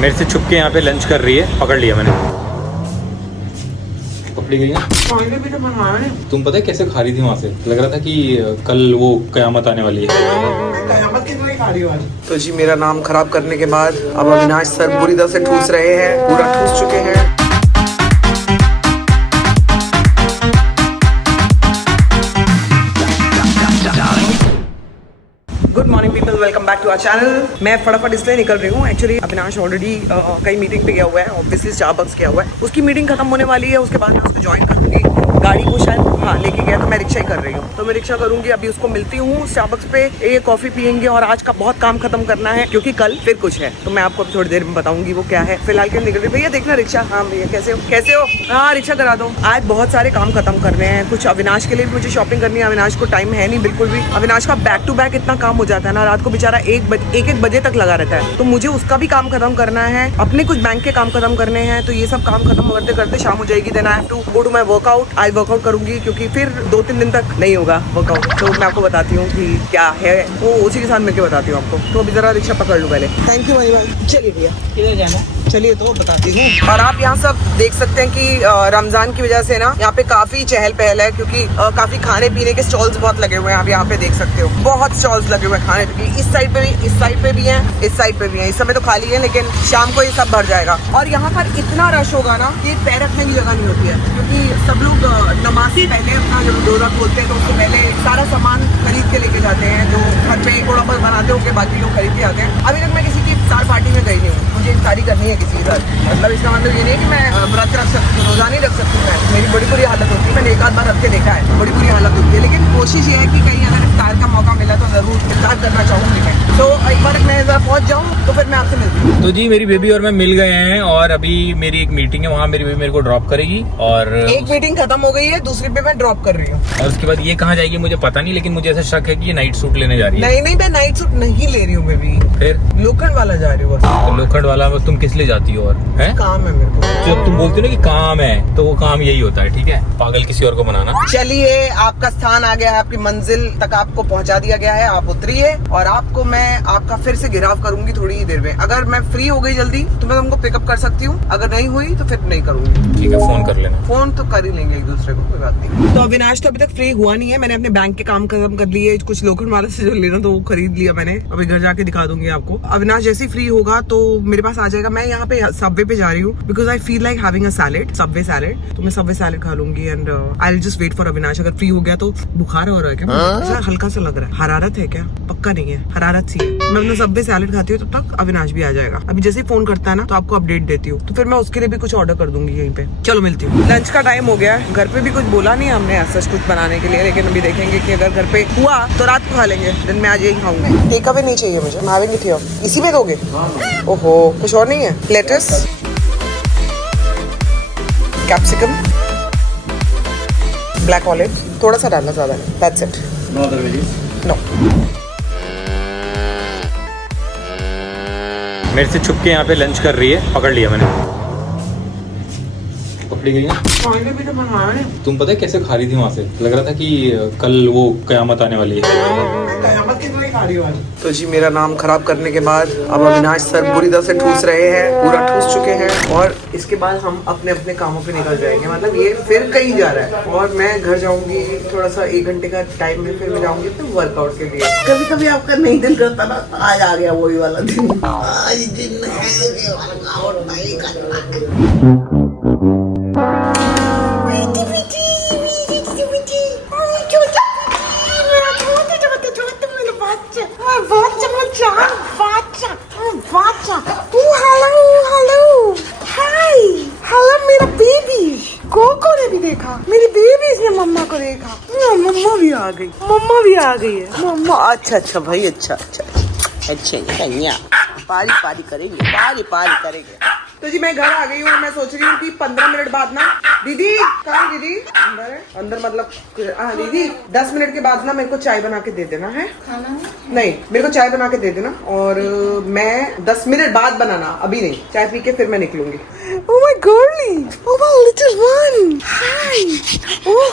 मेरे से छुप के यहाँ पे लंच कर रही है, पकड़ लिया मैंने। पकड़ी गई ना, भी तो मंगवाया नहीं। तुम पता है कैसे खा रही थी वहाँ से? लग रहा था कि कल वो कयामत आने वाली है। कयामत की तरह खा रही हो आज। तो जी मेरा नाम खराब करने के बाद अब अविनाश सर बुरी तरह से ठूस रहे हैं, पूरा ठूस चुके हैं। Good morning people, welcome back to our channel. मैं फटाफट इसलिए निकल रही हूँ, एक्चुअली अविनाश ऑलरेडी कई मीटिंग पे गया हुआ है, ऑब्वियसली स्टारबक्स गया हुआ है। उसकी मीटिंग खत्म होने वाली है, उसके बाद मैं उसको ज्वाइन करूँगी। गाड़ी को शायद लेके गया, तो मैं रिक्शा ही कर रही हूँ। तो मैं रिक्शा करूँगी, अभी उसको मिलती हूँ स्टारबक्स पे, ये कॉफ़ी पियेंगे और आज का बहुत काम खत्म करना है क्योंकि कल फिर कुछ है। तो मैं आपको थोड़ी देर में बताऊंगी वो क्या है। फिलहाल के निकल रही। भैया देखना रिक्शा। हाँ भैया कैसे हो? कैसे हो? हाँ रिक्शा करा दो। आज बहुत सारे काम खत्म करने हैं, कुछ अविनाश के लिए भी मुझे शॉपिंग करनी है। अविनाश को टाइम है नहीं बिल्कुल भी। अविनाश का बैक टू बैक इतना काम हो जाता है ना, रात को बेचारा एक बजे तक लगा रहता है। तो मुझे उसका भी काम खत्म करना है, अपने कुछ बैंक के काम खत्म करने हैं। तो ये सब काम खत्म करते करते शाम हो जाएगी। Then I have to go to my workout. आज वर्कआउट करूंगी क्योंकि फिर 2-3 दिन तक नहीं होगा वर्कआउट। तो मैं आपको बताती हूँ कि क्या है वो, उसी के साथ मिलकर बताती हूँ आपको। तो अभी जरा रिक्शा पकड़ लूँ पहले। थैंक यू भाई भाई। चलिए भैया, किधर जाना? चलिए तो बताती हूँ। और आप यहाँ सब देख सकते हैं कि रमजान की वजह से ना यहाँ पे काफी चहल पहल है, क्योंकि काफी खाने पीने के स्टॉल्स बहुत लगे हुए हैं। आप यहाँ पे देख सकते हो बहुत स्टॉल्स लगे हुए हैं खाने पीने। इस साइड पे भी, इस साइड पे भी है, इस साइड पे भी है। इस समय तो खाली है, लेकिन शाम को ये सब भर जाएगा। और यहाँ पर इतना रश होगा ना कि पैर रखने की जगह नहीं होती है, क्योंकि सब लोग नमाज से पहले अपना जब रोजा खोलते हैं तो उससे पहले सारा सामान खरीद के लेके जाते हैं। जो घर पे थोड़ा बहुत बनाते होंगे, बाकी लोग खरीद के आते हैं। अभी तक मैं किसी की इफ्तार पार्टी में गई नहीं हूँ। मुझे इफ्तारी करनी है किसी के साथ। मतलब इसका मतलब ये नहीं कि मैं व्रत रख सकती हूँ, रोजा नहीं रख सकती हूँ। मैं, मेरी बड़ी बुरी हालत होती है। मैंने एक आध बार रख के देखा है, बड़ी बुरी हालत होती है। लेकिन कोशिश ये है कि कहीं अगर इफ्तार का मौका मिला तो जरूर इफ्तार करना चाहूँगी मैं। तो एक बार मैं जरा पहुँच जाऊँ तो फिर मैं आपसे मिलती हूँ। तो जी मेरी बेबी और मैं मिल गए हैं और अभी मेरी एक मीटिंग है, वहाँ मेरी बेबी मेरे को ड्रॉप करेगी। और एक मीटिंग खत्म हो गई है, दूसरी पे मैं ड्रॉप कर रही हूँ। और उसके बाद ये कहाँ जाएगी मुझे पता नहीं, लेकिन मुझे ऐसा शक है कि ये नाइट सूट लेने जा रही है। नहीं नहीं, मैं नाइट सूट नहीं ले रही हूँ बेबी। फिर लोखंड वाला जा रही हूँ। तो लोखंड वाला में तुम किस लिए जाती हो? और है काम है मेरे को। जब तुम बोलती हो ना कि काम है, तो वो काम यही होता है, ठीक है? पागल किसी और को बनाना। चलिए, आपका स्थान आ गया है, आपकी मंजिल तक आपको पहुंचा दिया गया है। आप उतरिए और आपको मैं आपका फिर से घेराव करूंगी थोड़ी ही देर में। अगर मैं फ्री हो गई जल्दी तो मैं तुमको पिकअप कर सकती हूँ, अगर नहीं हुई तो फिर नहीं करूंगी। ठीक है, फोन कर लेना। फोन तो कर ही लेंगे एक दूसरे को, कोई बात नहीं। तो अविनाश तो अभी तक फ्री हुआ नहीं है। मैंने अपने बैंक के काम खत्म कर लिए, कुछ लोखंड वाले से जो लेना तो वो खरीद लिया मैंने। अभी घर जाके दिखा दूंगी आपको। अविनाश जैसे फ्री होगा तो मेरे पास आ जाएगा। मैं यहाँ पे सबवे पे जा रही हूँ because I feel like having a salad, Subway salad. तो मैं सबवे सैलेड खा लूंगी and I will just wait for Avinash. अगर फ्री हो गया तो बुखार हो रहा है क्या? हल्का सा लग रहा है। हरारत है क्या? पक्का नहीं है, हरारत सी है। मैं अपना सबवे सैलेड खाती हूँ, तब तक अविनाश भी आ जाएगा। अभी जैसे ही फोन करता है ना तो आपको अपडेट देती हूँ, तो फिर मैं उसके लिए भी कुछ ऑर्डर कर दूंगी यहीं पे। चलो मिलती हूँ। लंच का टाइम हो गया है। घर पे भी कुछ बोला नहीं हमने ऐसा कुछ बनाने के लिए, लेकिन अभी देखेंगे कि अगर घर पे हुआ तो रात को खा लेंगे। दिन में आज यही खाऊंगी। टेक अवे नहीं चाहिए मुझे, हैविंग इट हियर। इसी में दोगे? ओहो, कुछ और नहीं है? लेटस, कैप्सिकम, ब्लैक ऑलिव, थोड़ा सा डालना, ज्यादा नहीं। That's it. No other veggies? No. मेरे से छुप के यहाँ पे लंच कर रही है, पकड़ लिया मैंने। पकड़ी गई ना, भी तो मंगवाया नहीं। तुम पता है कैसे खा रही थी वहाँ से? लग रहा था कि कल वो कयामत आने वाली है। कयामत की तरह खा रही हो आज। तो जी मेरा नाम खराब करने के बाद अब अविनाश सर बुरी तरह से ठूस रहे हैं, पूरा ठूस चुके हैं। और इसके बाद हम अपने अपने कामों पे निकल जाएंगे। मतलब ये फिर कहीं जा रहा है और मैं घर जाऊंगी। थोड़ा सा 1 घंटे का टाइम में फिर मैं जाऊंगी तो वर्कआउट के लिए। कभी कभी आपका नहीं दिल करता ना, आज आ गया वही वाला दिन। आज दिन है वर्कआउट नहीं करना। मेरी बेबीज ने मम्मा को देखा। मम्मा भी आ गई, मम्मा भी आ गई है। मम्मा अच्छा अच्छा भाई, अच्छा अच्छा अच्छा, पारी पारी करेंगे, पारी पारी करेंगे। तो जी मैं घर आ गई हूँ। मैं सोच रही हूँ कि 15 मिनट बाद ना, दीदी कहाँ है? दीदी अंदर है। अंदर मतलब हाँ दीदी, 10 मिनट के बाद ना मेरे को चाय बना के दे देना है। खाना नहीं, मेरे को चाय बना के दे देना। और मैं 10 मिनट बाद बनाना, अभी नहीं। चाय पी के फिर मैं निकलूंगी। Oh my girlie, oh my little one, hi. Oh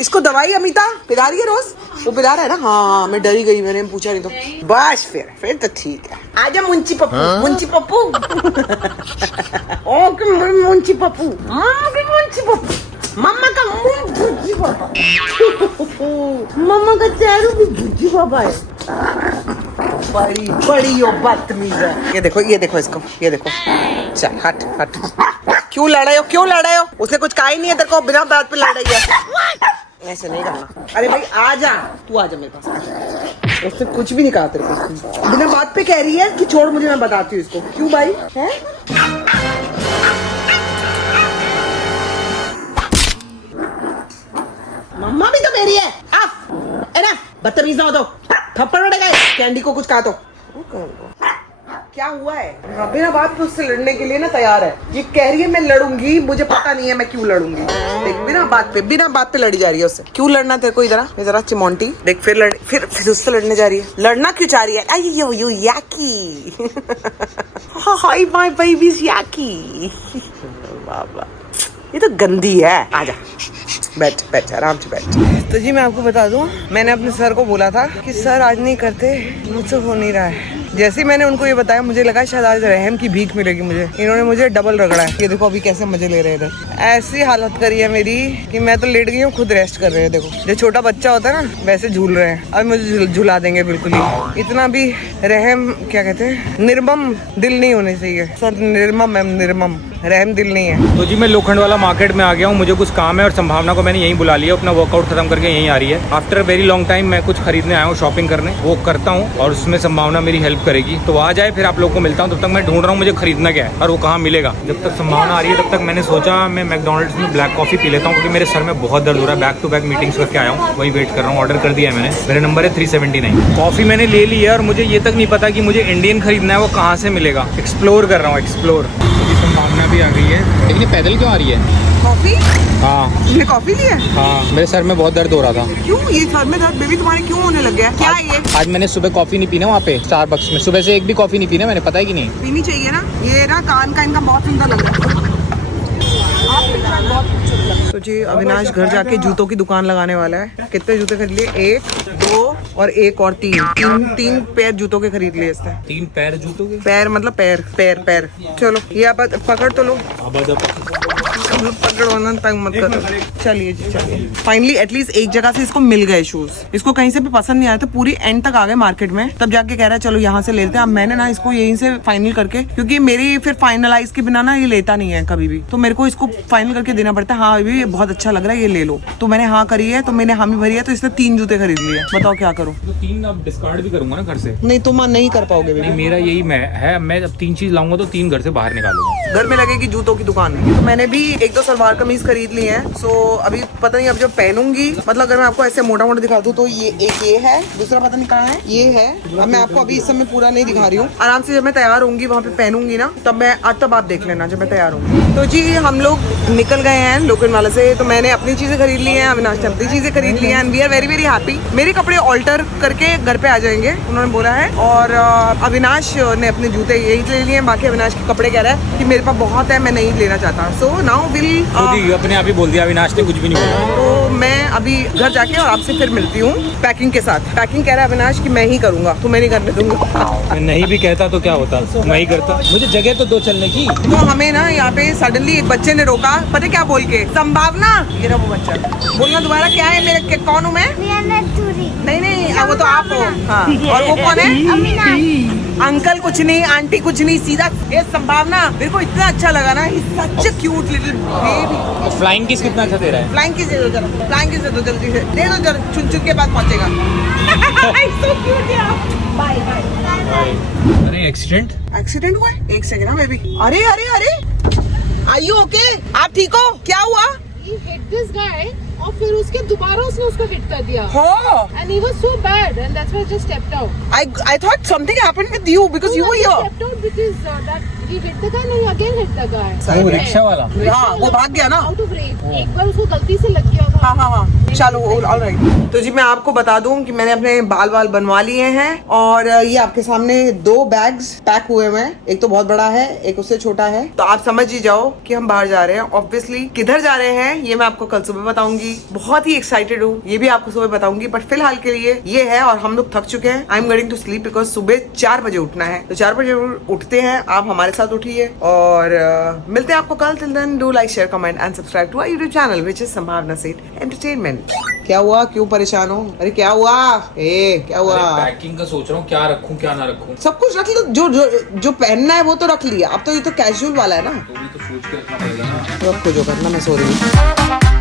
इसको दवाई अमिता पिला रही है रोज? वो पिला रहा है ना? हाँ मैं डरी गई, मैंने पूछा नहीं तो। बस फिर तो ठीक है। आजा मुंची पप्पू, मुंची पप्पू। ओके मुंची पप्पू, मुंची पप्पू। मम्मा का मुंह भुज्जी पापा। मम्मा का चेहरा भी भुज्जी पापा है। बड़ी बड़ी यो बदतमीज है। ये देखो इसको, ये देखो। चल हट। क्यों लड़ाई हो? उसने कुछ कहा ही नहीं है तेरे को, बिना बात पे लड़ रही है। ऐसे नहीं करना। अरे भाई आजा, तू आजा मेरे पास। उसने कुछ भी नहीं कहा तेरे को, बिना बात पे कह रही है कि छोड़ मुझे, मैं बताती हूँ इसको। क्यों भाई है? मम्मा भी तो मेरी है। बदतमीज ना हो तो थप्पड़ उड़ेगा। कैंडी को कुछ कहा तो क्या हुआ है? बिना बात पे उससे लड़ने के लिए ना तैयार है। ये कह रही है मैं लड़ूंगी, मुझे पता नहीं है मैं क्यों लड़ूंगी। देख बिना बात पे लड़ी जा रही है उससे। क्यों लड़ना तेरे को? इधर चिमोंटी देख, फिर उससे लड़ने जा रही है। लड़ना क्यों चाह रही है? आई याकी। Hi my babies याकी। बाबा ये तो गंदी है। आजा बैठ आराम से बैठ। तो जी मैं आपको बता दूं, मैंने अपने सर को बोला था कि सर आज नहीं करते, मुझसे हो नहीं रहा है। जैसे ही मैंने उनको ये बताया, मुझे लगा शायद आज रहम की भीख मिलेगी मुझे। इन्होंने मुझे डबल रगड़ा है। ये देखो अभी कैसे मजे ले रहे हैं इधर। ऐसी हालत करी है मेरी कि मैं तो लेट गई हूँ, खुद रेस्ट कर रहे हैं। देखो जो छोटा बच्चा होता है ना, वैसे झूल रहे हैं। अब मुझे झुला देंगे बिल्कुल ही। इतना भी रहम, क्या कहते हैं, निर्मम दिल नहीं होने चाहिए। सर निर्मम है, निर्मम, रहम दिल नहीं है। तो जी मैं लोखंड वाला मार्केट में आ गया हूँ। मुझे कुछ काम है और संभावना को मैंने यहीं बुला लिया। अपना वर्कआउट खत्म करके यहीं आ रही है। आफ्टर वेरी लॉन्ग टाइम मैं कुछ खरीदने आया हूँ, शॉपिंग करने। वो करता हूँ और उसमें संभावना मेरी हेल्प करेगी। तो आ जाए, फिर आप लोगों को मिलता हूँ। तब तक मैं ढूंढ रहा हूँ मुझे खरीदना क्या है और वो कहाँ मिलेगा। जब तक संभावना आ रही है तब तक मैंने सोचा मैं मैकडोनल्ड्स में ब्लैक कॉफी पी लेता हूँ, क्योंकि मेरे सर में बहुत दर्द हो रहा है। बैक टू बैक मीटिंग्स करके आया हूँ, वही वेट कर रहा हूँ। ऑर्डर कर दिया है मैंने। मेरा नंबर है 379। कॉफी मैंने ले ली है और मुझे ये तक नहीं पता कि मुझे इंडियन खरीदना है, वो कहाँ से मिलेगा। एक्सप्लोर कर रहा हूँ, एक्सप्लोर। संभावना भी आ गई है, लेकिन ये पैदल क्यों आ रही है? कॉफी? हाँ तुमने कॉफी ली है? हाँ, मेरे सर में बहुत दर्द हो रहा था। क्यों ये सर में दर्द बेबी तुम्हारे क्यों होने लग गया? क्या है ये? आज मैंने सुबह कॉफी नहीं पीना वहाँ पे स्टारबक्स में। सुबह से एक भी कॉफी नहीं पीना मैंने, पता है कि नहीं? पीनी चाहिए ना। ये ना कान का इनका बहुत सुंदर लग रहा है। तो जी अविनाश घर जाके जूतों की दुकान लगाने वाला है। कितने जूते खरीद लिए? 1, 2 और 1 और 3 पैर जूतों के खरीद लिए इसने। 3 पैर जूतों के? पैर मतलब पैर। चलो ये आप पकड़ तो लो। पकड़वाना तंग मत करो। चलिए जी चलिए। फाइनली एटलीस्ट एक जगह से इसको मिल गए शूज। इसको कहीं से भी पसंद नहीं आया तो पूरी एंड तक आ गए मार्केट में, तब जाके कह रहा है चलो यहाँ से लेते हैं। अब मैंने ना इसको यहीं से फाइनल करके, क्योंकि मेरी फिर फाइनलाइज के बिना ना ये लेता नहीं है कभी भी, तो मेरे को इसको फाइनल करके देना पड़ता है। हाँ ये बहुत अच्छा लग रहा है, ये ले लो। तो मैंने हाँ करी है, तो मैंने हामी भरी है, तो इसने 3 जूते खरीद लिए। बताओ क्या करूँ? तो 3 अब डिस्कार्ड भी करूंगा ना घर से। नहीं तुम नहीं कर पाओगे। नहीं मेरा यही है, मैं जब 3 चीज लाऊंगा तो 3 घर से बाहर निकालूंगा। घर में लगेगी जूतों की दुकान। तो मैंने भी 1-2 सलवार कमीज खरीद ली है। सो अभी पता नहीं अब जब पहनूंगी, मतलब अगर मैं आपको ऐसे मोटा मोटा दिखा दूं तो ये एक ये है, दूसरा पता नहीं कहाँ है, ये है। अब मैं आपको अभी इस समय पूरा नहीं दिखा रही हूँ। आराम से जब मैं तैयार होंगी वहाँ पे पहनूंगी ना, तब आप देख लेना जब मैं तैयार होंगी। तो जी हम लोग निकल गए हैं लोकल वाले से। तो मैंने अपनी चीजें खरीद ली हैं, अविनाश ने अपनी चीजें खरीद ली हैं। And we are very very happy. मेरे कपड़े ऑल्टर करके घर पे आ जाएंगे उन्होंने बोला है। और अविनाश ने अपने जूते यही ले लिए हैं। बाकी अविनाश के कपड़े कह रहा है कि मेरे पास बहुत है, मैं नहीं लेना चाहता। सो नाउ विल अपने आप ही बोल दिया अविनाश ने, कुछ भी नहीं बोला। तो मैं अभी घर जाके और आपसे फिर मिलती हूँ पैकिंग के साथ। पैकिंग कह रहा है अविनाश कि मैं ही करूंगा, तो मैं नहीं करने दूंगा। मैं नहीं भी कहता तो क्या होता, मैं ही करता। मुझे जगह तो दो चलने की। तो हमें ना यहाँ पे सडनली एक बच्चे ने रोका, पता क्या बोल के? संभावना। ये रहा वो बच्चा। बोलना दोबारा क्या है? मेरे कौन हूँ मैं? नहीं वो तो आप हो। हाँ और वो कौन है? अंकल कुछ नहीं, आंटी कुछ नहीं, सीधा ये संभावना। मेरे को इतना अच्छा लगा ना, such cute little baby. Flying kiss कितना अच्छा दे रहा है? फ्लाइंग किस दे दो जरा, फ्लाइंग किस दे दो जल्दी से, दे दो जरा, चुन के बाद पहुंचेगा। So cute यार। Bye bye. अरे एक्सीडेंट हुआ है? 1 सेकंड ना बेबी। अरे आर यू ओके? आप ठीक हो? क्या हुआ? He hit this guy और फिर उसके दोबारा उसने उसको हिट कर दिया। हाँ। And he was so bad and that's why I just stepped out. I thought something happened with you because you were here. Stepped out because that he hit the guy, no, he again hit the guy. वो rickshaw वाला हाँ, वो भाग गया ना। Out of range. एक बार उसको गलती से लग गया था। हाँ, चलो ऑलराइट। तो जी मैं आपको बता दूं कि मैंने अपने बाल बनवा लिए हैं और ये आपके सामने 2 बैग्स पैक हुए हैं। एक तो बहुत बड़ा है, एक उससे छोटा है। तो आप समझ ही जाओ कि हम बाहर जा रहे हैं। ऑब्वियसली किधर जा रहे हैं ये मैं आपको कल सुबह बताऊंगी। बहुत ही एक्साइटेड हूँ, ये भी आपको सुबह बताऊंगी। बट फिलहाल के लिए ये है और हम लोग थक चुके हैं। I am going to sleep because सुबह 4 बजे उठना है। तो 4 बजे उठते हैं, आप हमारे साथ उठिए और मिलते हैं आपको कल। Till then do like share comment and subscribe to our YouTube channel which is Sambhavna Seth entertainment. क्या हुआ, क्यों परेशान हो? अरे क्या हुआ? क्या हुआ? पैकिंग का सोच रहा हूँ, क्या रखूँ क्या ना रखूँ। सब कुछ रख लो, जो पहनना है वो तो रख लिया। अब तो ये तो कैजुअल वाला है ना, तो भी तो सोच के रखना पड़ेगा ना। रखो जो करना, मैं सो रही हूँ।